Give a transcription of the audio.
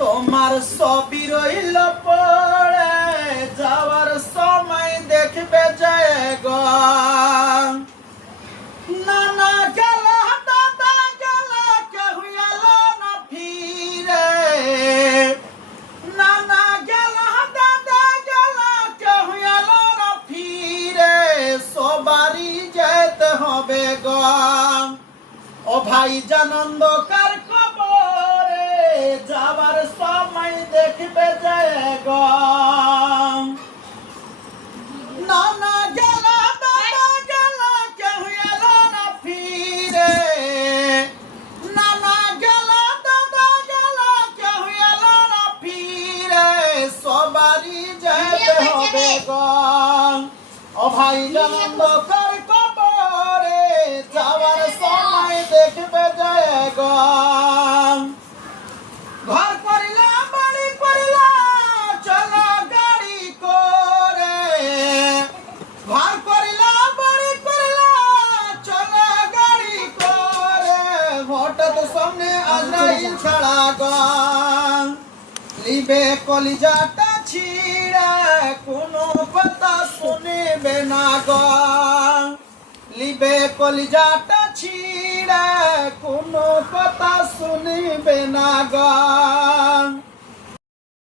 তোমার ছবি রইল পড়ে যাওয়ার সময় দেখবে যায় গো নানা গেল দাদা গেল কেউ এলো না ফিরে নানা গেল দাদা গেল কেউ এলো না ফিরে সবারই যেতে হবে গো ও ভাই জানন্দকার কবরে যাবার সময় দেখবে যায় গো নানা গেল দাদা গেল কেউ এলো না ফিরে নানা গেল দাদা গেল কেউ এলো না ফিরে সবারই যেতে হবে গো ও ভাই জানন্দকার কবরে যাবার সময় দেখবে যায় গো ঘর করিলাম বাড়ি করিলাম চলো গাড়ি করে ঘর করিলাম বাড়ি করিলাম চলো গাড়ি করে হঠাৎ সামনে আজরাইল ছাড়া গো লিবে কলিজাটা ছিড়ে কোনো কথা শুনিবে না গো লিবে কলিজাটা ছিড়ে কোনো কথা শুনিবে না গো